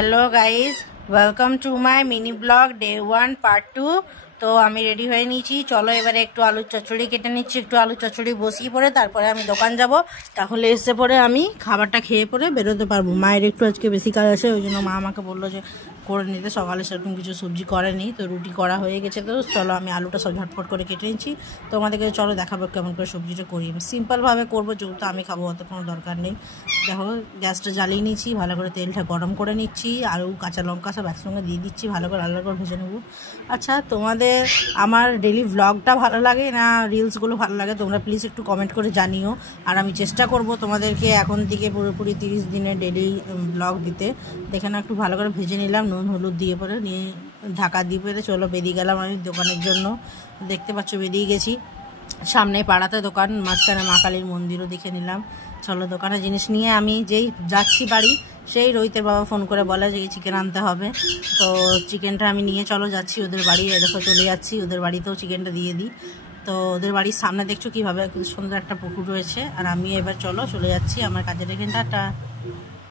Hello guys welcome to my mini blog day 1 part 2। तो आमी ready হয়ে নিয়েছি, চলো এবারে একটু আলুর চচ্চড়ি কেটে নিচ্ছি। একটু আলুর চচ্চড়ি বসিয়ে পড়ে তারপরে আমি দোকান যাব, তাহলে এসে পরে আমি খাবারটা খেয়ে পরে বেরোতে পারবো। মায়ের একটু আজকে বেশি কাজ আছে, ওই জন্য মা আমাকে বললো যে করে নিতে। সকালে সেরকম কিছু সবজি করেনি, তো রুটি করা হয়ে গেছে। তো চলো আমি আলুটা সব ঝটফট করে কেটে নিচ্ছি, তোমাদেরকে চলো দেখাবো কেমন করে সবজিটা করি। আমি সিম্পলভাবে করবো, যেহেতু আমি খাবো, অত কোনো দরকার নেই। দেখো গ্যাসটা জ্বালিয়ে নিচ্ছি, ভালো করে তেলটা গরম করে নিচ্ছি, আলু কাঁচা লঙ্কা সব একসঙ্গে দিয়ে দিচ্ছি, ভালো করে আলাদা করে ভেজে নেবো। আচ্ছা, তোমাদের আমার ডেলি ভ্লগটা ভালো লাগে না রিলসগুলো ভালো লাগে, তোমরা প্লিজ একটু কমেন্ট করে জানিও। আর আমি চেষ্টা করব তোমাদেরকে এখন থেকে পুরোপুরি 30 দিনের ডেলি ভ্লগ দিতে। দেখে না, একটু ভালো করে ভেজে নিলাম নুন হলুদ দিয়ে পরে, নিয়ে ঢাকা দিয়ে পরে চলো বেরিয়ে গেলাম আমি দোকানের জন্য। দেখতে পাচ্ছ বেরিয়ে গেছি, সামনে পাড়াতে দোকান, মাঝখানে মা কালীর মন্দিরও দেখে নিলাম। চলো দোকানে জিনিস নিয়ে আমি যেই যাচ্ছি বাড়ি, সেই রোহিতের বাবা ফোন করে বলে যে চিকেন আনতে হবে। তো চিকেনটা আমি নিয়ে চলো যাচ্ছি ওদের বাড়ি। দেখো চলে যাচ্ছি ওদের বাড়িতেও চিকেনটা দিয়ে দিই। তো ওদের বাড়ির সামনে দেখছো কীভাবে সুন্দর একটা পুকুর রয়েছে। আর আমি এবার চলো চলে যাচ্ছি আমার কাজের এখানটা।